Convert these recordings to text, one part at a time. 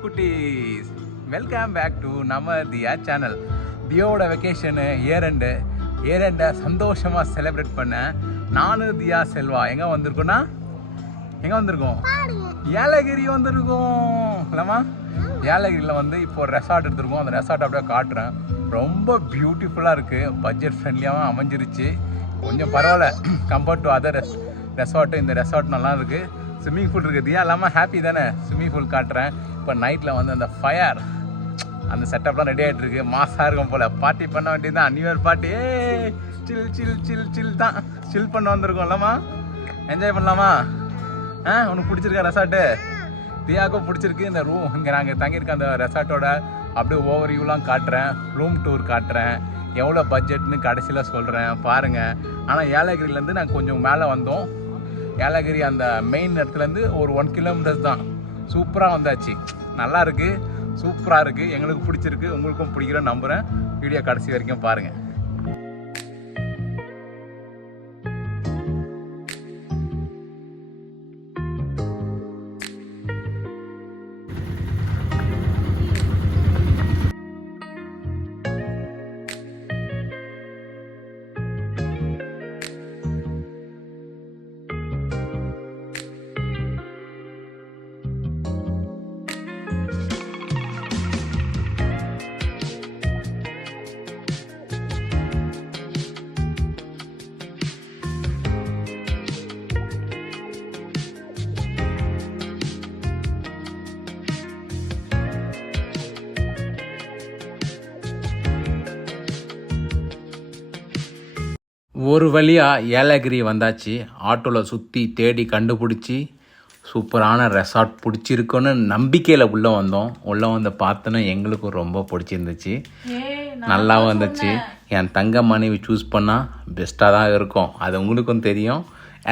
குட்டீஸ், welcome back to நம்ம தியா channel. தியோட vacation ஏரண்டை சந்தோஷமாக செலிப்ரேட் பண்ண நானும் தியா செல்வா எங்கே வந்திருக்கோன்னா ஏலகிரி வந்திருக்கோம் இல்லைம்மா. ஏலகிரியில் வந்து இப்போ ரெசார்ட் எடுத்துருக்கோம். அந்த ரெசார்ட் அப்படியே காட்டுறேன். ரொம்ப பியூட்டிஃபுல்லாக இருக்குது, பட்ஜெட் ஃப்ரெண்ட்லியாகவும் அமைஞ்சிருச்சு. கொஞ்சம் பரவாயில்ல கம்பேர்ட் டு அதர் ரெசார்ட்டு. இந்த ரெசார்ட் நல்லா இருக்குது. ஸ்விம்மிங் பூல் இருக்குது. தியா இல்லாமல் ஹாப்பி தானே. ஸ்விம்மிங் பூல் காட்டுறேன். இப்போ நைட்டில் வந்து அந்த ஃபயர் அந்த செட்டப்லாம் ரெடி ஆகிட்டு இருக்கு. மாசாக இருக்கும் போல். பார்ட்டி பண்ண வேண்டியது தான். New year party. Chill chill chill chill தான். சில் பண்ண வந்திருக்கோம் இல்லைம்மா. என்ஜாய் பண்ணலாமா? உனக்கு பிடிச்சிருக்கா ரெசார்ட்டு? தியாவுக்கும் பிடிச்சிருக்கு. இந்த ரூம் இங்கே நாங்கள் தங்கியிருக்க அந்த ரெசார்ட்டோட அப்படியே ஓவர் வியூலாம் காட்டுறேன். ரூம் டூர் காட்டுறேன். எவ்வளோ பட்ஜெட்னு கடைசியில் சொல்கிறேன் பாருங்கள். ஆனால் ஏலகிரிலேருந்து நாங்கள் கொஞ்சம் மேலே வந்தோம். ஏலகிரி அந்த மெயின் இடத்துலேருந்து ஒரு 1 கிலோமீட்டர்ஸ் தான். சூப்பராக வந்தாச்சு. நல்லா இருக்குது, சூப்பராக இருக்குது. எங்களுக்கு பிடிச்சிருக்கு, உங்களுக்கும் பிடிக்கிறேன்னு நம்புகிறேன். வீடியோ கடைசி வரைக்கும் பாருங்கள். ஒரு வழியாக ஏலகிரி வந்தாச்சு. ஆட்டோவில் சுற்றி தேடி கண்டுபிடிச்சி சூப்பரான ரெசார்ட் பிடிச்சிருக்குன்னு நம்பிக்கையில் உள்ளே வந்தோம். உள்ளே வந்து பார்த்தோன்னா எங்களுக்கும் ரொம்ப பிடிச்சிருந்துச்சு. நல்லா வந்துச்சு. என் தங்க மனைவி சூஸ் பண்ணால் பெஸ்ட்டாக தான் இருக்கும். அது உங்களுக்கும் தெரியும்,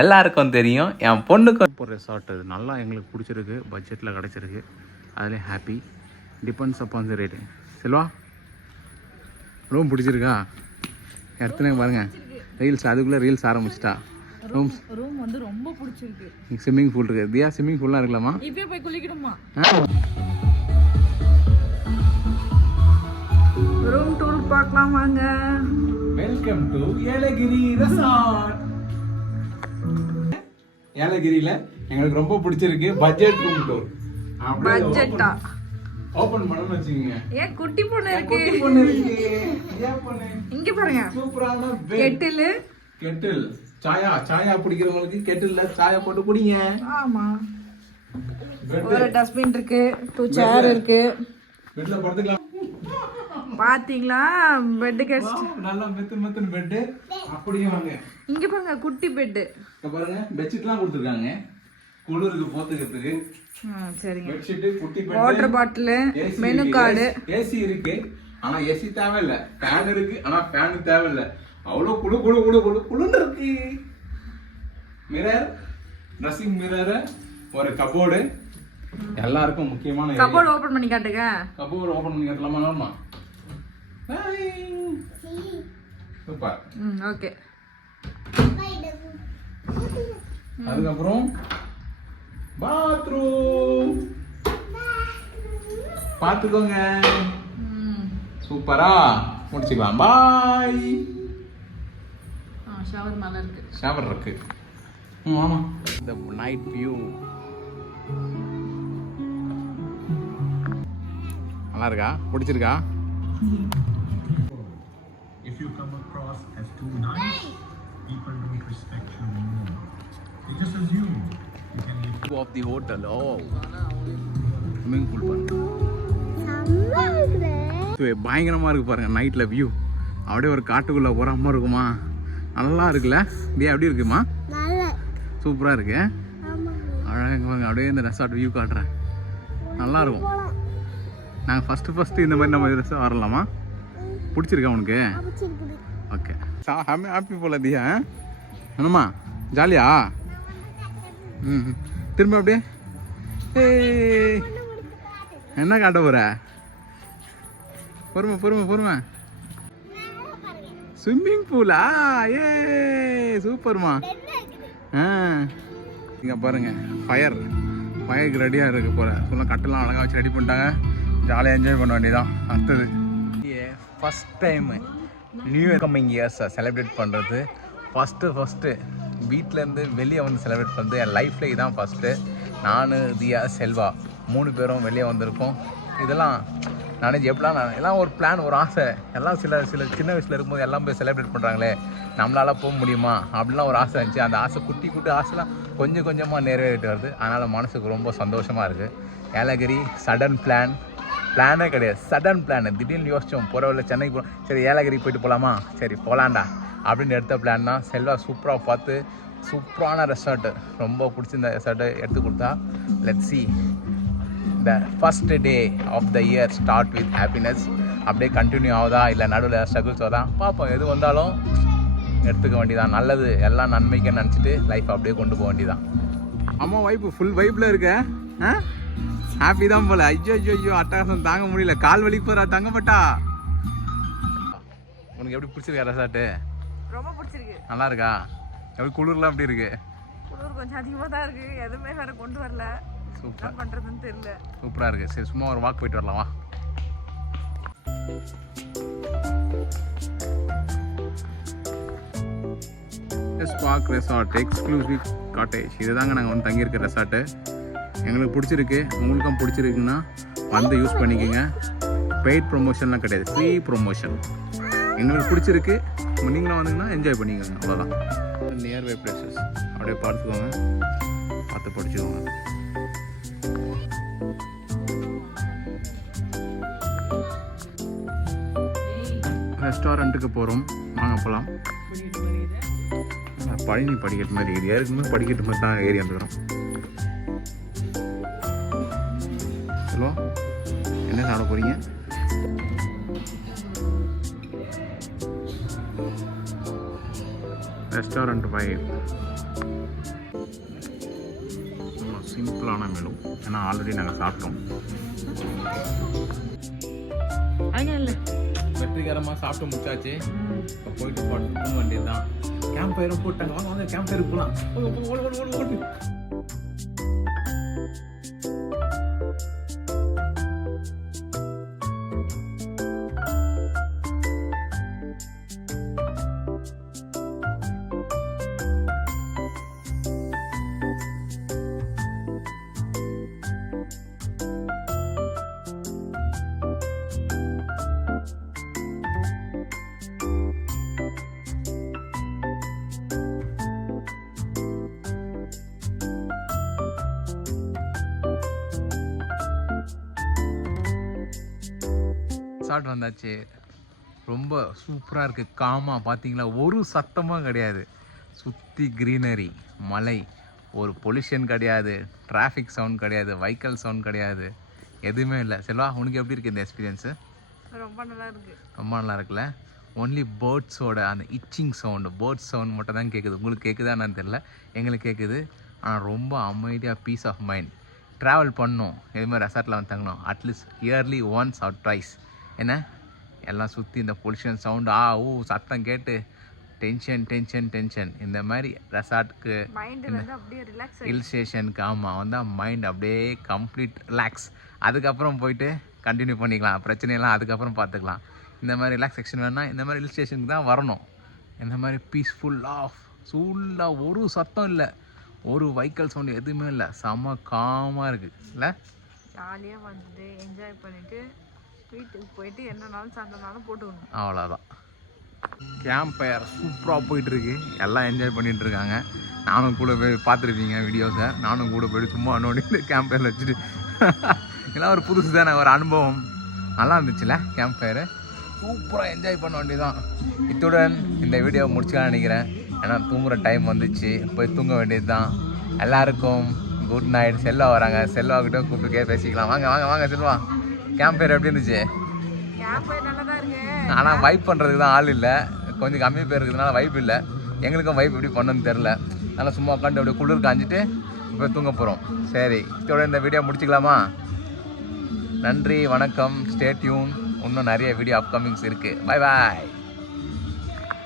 எல்லாருக்கும் தெரியும். என் பொண்ணுக்கும் இப்போ ரெசார்ட் அது நல்லா எங்களுக்கு பிடிச்சிருக்கு. பட்ஜெட்டில் கிடச்சிருக்கு. அதிலே happy. Depends upon the rate. Selva, room பிடிச்சிருக்கா? எடுத்துனே பாருங்கள். ரீல்ஸ் அதுக்குள்ளே ரீல்ஸ் ஆரம்பிச்சிட்டா. ரூம் வந்து ரொம்ப பிடிச்சிருக்கு. ஸ்விம்மிங் பூல் இருக்கு. தியா ஸ்விம்மிங் பூல்லாம் இருக்கலாமா? இப்பயே போய் குளிக்கணுமா? ரூம் டூர் பார்க்கலாம் வாங்க. Welcome to Yelagiri resort. ஏலகிரியில எங்களுக்கு ரொம்ப பிடிச்சிருக்கு. Budget room tour. பட்ஜெட்டா ஓபன் பண்ணனும் வெச்சீங்க. ஏன் குட்டி பொண்ணு இருக்கு. ஏன் பொண்ணு இங்க பாருங்க. சூப்பரான கெட்டில் சாயா பிடிக்கிறவங்களுக்கு கெட்டில்ல சாயா போட்டு குடிங்க. ஆமா. ஒரு டஸ்ட்பின் இருக்கு. 2 சேர் இருக்கு. பெட்ல படுத்துக்கலாம். பாத்தீங்களா? பெட் கெஸ்ட் நல்லா மெத்து பெட். அப்படியே வாங்க. இங்க பாருங்க குட்டி பெட். இங்க பாருங்க பெட்ஷீட்லாம் கொடுத்திருக்காங்க. குளிருக்கு போத்துக்கிறதுக்கு. சரிங்க. பெட்ஷீட், குட்டி bed, water bottle, menu card. AC இருக்கு. ஆனா ஏசி தேவையில்லை. ஃபேன் இருக்கு. ஆனா ஃபேன் தேவையில்லை. அவ்வளோ குளுன்னு இருக்கு. மிரர், ட்ரெஸ்ஸிங் மிரர், ஒரு கபோர்டு. எல்லாருக்கும் முக்கியமான கபோர்டு ஓபன் பண்ணி காட்டுங்க. கபோர்டு ஓபன் பண்ணி காட்டலாமா? சூப்பர். ஓகே. அதுக்கப்புறம் பாத்ரூம் பார்த்துக்கோங்க. சூப்பரா முடிச்சுக்கலாம். பாய். ஷவர் மேல இருக்கு. ஷவர் இருக்கு. ஆமா. இந்த நைட் வியூ நல்லா இருக்கா? பிடிச்சிருக்கா? If you come across as too nice, people don't respect you anymore. They just assume you can live of the hotel. Oh, swimming pool பாருங்க. பயங்கரமா இருக்கு பாருங்க. நைட்ல வியூ அப்படியே ஒரு காட்டுக்குள்ள போற மாதிரி இருக்குமா? நல்லா இருக்குல்ல? அப்படியே எப்படி இருக்குமா? சூப்பரா இருக்கு. அழகாக பாருங்க. அப்படியே இந்த ரெசார்ட் வியூ காட்டுறேன். நல்லா இருக்கும். நாங்கள் ஃபஸ்ட்டு இந்த மாதிரி நம்ம ரெசார்ட் வரலாமா? பிடிச்சிருக்கா உனக்கு? ஓகே. ஹாப்பி போல தியா. என்னம்மா ஜாலியா? திரும்ப அப்படியே என்ன காட்ட போற? பொறுமை. ஸ்விம்மிங் பூலா? ஏ சூப்பர்மா. இங்க பாருங்க ஃபயர் ஃபயருக்கு ரெடியாக இருக்க போகிறேன். ஃபுல்லாக கட்டெல்லாம் அழகாக வச்சு ரெடி பண்ணிட்டாங்க. ஜாலியாக என்ஜாய் பண்ண வேண்டியதான். அடுத்தது first time new year coming இயர்ஸை செலிப்ரேட் பண்ணுறது. ஃபஸ்ட்டு வீட்டிலேருந்து வெளியே வந்து செலிப்ரேட் பண்ணுறது என் லைஃப்பில் இதான் ஃபஸ்ட்டு. நான், தியா, செல்வா 3 பேரும் வெளியே வந்திருக்கோம். இதெல்லாம் நினைச்சு எப்படிலாம் எல்லாம் ஒரு பிளான், ஒரு ஆசை. எல்லாம் சில சின்ன வயசில் இருக்கும்போது எல்லாம் போய் செலிப்ரேட் பண்ணுறாங்களே, நம்மளால் போக முடியுமா அப்படிலாம் ஒரு ஆசை இருந்துச்சு. அந்த ஆசை குட்டி ஆசைலாம் கொஞ்சம் கொஞ்சமாக நிறைவேறிட்டு வருது. அதனால் மனசுக்கு ரொம்ப சந்தோஷமாக இருக்குது. ஏலகிரி சடன் பிளானே கிடையாது, சடன் பிளான். திடீர்னு யோசித்தோம் போகிறவள்ள சென்னைக்கு போகிறோம், சரி ஏலகிரி போயிட்டு போகலாமா, சரி போகலாண்டா அப்படின்னு எடுத்த பிளான் தான். செல்வா சூப்பராக பார்த்து சூப்பரான ரெசார்ட்டு, ரொம்ப பிடிச்சிருந்த ரெசார்ட்டு எடுத்து கொடுத்தா. Let's see the first day of the year start with happiness. அப்படியே கண்டினியூ ஆகுதா இல்லை நடுவில் ஸ்ட்ரகிள்ஸ் ஆகுதா பார்ப்போம். எது வந்தாலும் எடுத்துக்க வேண்டியதான். நல்லது எல்லாம் நன்மைக்கு நினச்சிட்டு லைஃப் அப்படியே கொண்டு போக வேண்டியதான். அம்மா வைப்பு ஃபுல் வைப்பில் இருக்க, ஹாப்பி தான் போல. ஐயோ அட்டகாசம் தாங்க முடியல, கால் வலிக்கு போகிறா தங்கப்பட்டா. உனக்கு எப்படி பிடிச்சிருக்கா ரெசார்ட்டு? ரொம்ப பிடிச்சிருக்கு. நல்லா இருக்கா? எப்படி குளிர்லாம் எப்படி இருக்கு? குளிர் கொஞ்சம் அதிகமாக தான் இருக்கு, எதுவுமே வேற கொண்டு வரல. சூப்பர் பண்ணுறதுன்னு தெரியல. சூப்பராக இருக்கு. சரி சும்மா ஒரு வாக் போயிட்டு வரலாம் வா. ஸ்பார்க் ரெசார்ட் எக்ஸ்க்ளூசிவ் காட்டேஜ், இதுதாங்க நாங்கள் வந்து தங்கியிருக்க ரெசார்ட்டு. எங்களுக்கு பிடிச்சிருக்கு, உங்களுக்கும் பிடிச்சிருக்குன்னா வந்து யூஸ் பண்ணிக்கோங்க. பெய்ட் ப்ரொமோஷன்லாம் கிடையாது, ஃப்ரீ ப்ரொமோஷன். எங்களுக்கு பிடிச்சிருக்கு, நீங்களும் வந்தீங்கன்னா என்ஜாய் பண்ணிக்கோங்க, அவ்வளோதான். நியர்பை பிளேசஸ் அப்படியே பார்த்துக்கோங்க, பார்த்து படிச்சுக்கோங்க. ரெஸ்டாரண்ட்டுக்கு போகிறோம், வாங்க போகலாம். பழனி படிக்கட்டு மாதிரி ஏறி, ஏற்கனவே படிக்கட்டு மாதிரி தான் ஏறி வந்துக்கிறோம். ஹலோ, என்ன சாப்பிட போகிறீங்க? Restaurant vibe. சிம்பிளான மெனு, ஏன்னா ஆல்ரெடி நாங்கள் சாப்பிட்டோம். வெற்றிகரமாக சாப்பிட்டு முடிச்சாச்சு. இப்போ போயிட்டு போக வேண்டியது தான். கேம்ப் ஃபயரும் போட்டாங்க, வாங்க கேம்ப் ஃபயருக்கு போகலாம். ஓடு. ரெசார்ட் வந்தாச்சு. ரொம்ப சூப்பராக இருக்குது, காமாக. பார்த்தீங்களா, ஒரு சத்தமும் கிடையாது. சுற்றி க்ரீனரி, மலை, ஒரு பொல்யூஷன் கிடையாது, டிராஃபிக் சவுண்ட் கிடையாது, வெஹிக்கல் சவுண்ட் கிடையாது, எதுவுமே இல்லை. செல்வா, உனக்கு எப்படி இருக்குது இந்த எக்ஸ்பீரியன்ஸு? ரொம்ப நல்லா இருக்குது. ரொம்ப நல்லா இருக்குல்ல. ஒன்லி பேர்ட்ஸோட அந்த இச்சிங் சவுண்டு, பேர்ட்ஸ் சவுண்ட் மட்டும் தான் கேட்குது. உங்களுக்கு கேட்குதா என்னன்னு தெரியல, எங்களுக்கு கேட்குது. ஆனால் ரொம்ப அமைதியாக, பீஸ் ஆஃப் மைண்ட். ட்ராவல் பண்ணணும், இதுமாதிரி ரெசார்ட்டில் வந்து தங்கணும், at least yearly once or twice. என்ன எல்லாம் சுற்றி இந்த பொல்யூஷன் சவுண்டு, சத்தம் கேட்டு டென்ஷன். இந்த மாதிரி ரெசார்ட்டுக்கு, ஹில் ஸ்டேஷனுக்கு வந்தால் மைண்ட் அப்படியே கம்ப்ளீட் ரிலாக்ஸ். அதுக்கப்புறம் போயிட்டு கண்டினியூ பண்ணிக்கலாம், பிரச்சனையெல்லாம் அதுக்கப்புறம் பார்த்துக்கலாம். இந்த மாதிரி ரிலாக்ஸேஷன் வேணால் இந்த மாதிரி ஹில் ஸ்டேஷனுக்கு தான் வரணும். இந்த மாதிரி ஃபுல்லாக ஒரு சத்தம் இல்லை, ஒரு வெஹிக்கல் சவுண்டு எதுவுமே இல்லை, செம்ம காமாக இருக்குது இல்லை. ஜாலியாக வந்து என்ஜாய் பண்ணிவிட்டு வீட்டுக்கு போயிட்டு என்னன்னாலும் சாப்பிட்டனாலும் போட்டுக்கணும், அவ்வளோதான். கேம்ப் ஃபயர் சூப்பராக போயிட்டுருக்கு, எல்லாம் என்ஜாய் பண்ணிகிட்டு இருக்காங்க. நானும் கூட போய் பார்த்துருப்பீங்க வீடியோஸை, நானும் கூட போய்ட்டு சும்மா நோண்டி கேம்ப் ஃபயரில் வச்சுட்டு இதெல்லாம் ஒரு புதுசு தானே, ஒரு அனுபவம். நல்லா இருந்துச்சுல்ல கேம்ப் ஃபயரு. சூப்பராக என்ஜாய் பண்ண வேண்டியதான். இத்துடன் இந்த வீடியோ முடிச்சுக்கலாம்னு நினைக்கிறேன். ஏன்னா தூங்குகிற டைம் வந்துச்சு, போய் தூங்க வேண்டியது தான். எல்லாருக்கும் குட் நைட். செல்வா வராங்க, செல்வாக்கிட்ட கூப்பிட்டு பேசிக்கலாம். வாங்க செல்வா, கேம்ப் ஃபயர் எப்படி இருந்துச்சு? ஆனால் வைப் பண்ணுறதுக்கு தான் ஆள் இல்லை, கொஞ்சம் கம்மி பேர் இருக்கிறதுனால வைப் இல்லை. எங்களுக்கும் வைப் எப்படி பண்ணணும்னு தெரில. நல்லா சும்மா உட்காந்து அப்படியே குளிர் காஞ்சிட்டு இப்போ தூங்க போகிறோம். சரி, இதோட இந்த வீடியோ முடிச்சுக்கலாமா? நன்றி, வணக்கம், ஸ்டே டியூன். இன்னும் நிறைய வீடியோ அப்கமிங்ஸ் இருக்குது. Bye bye.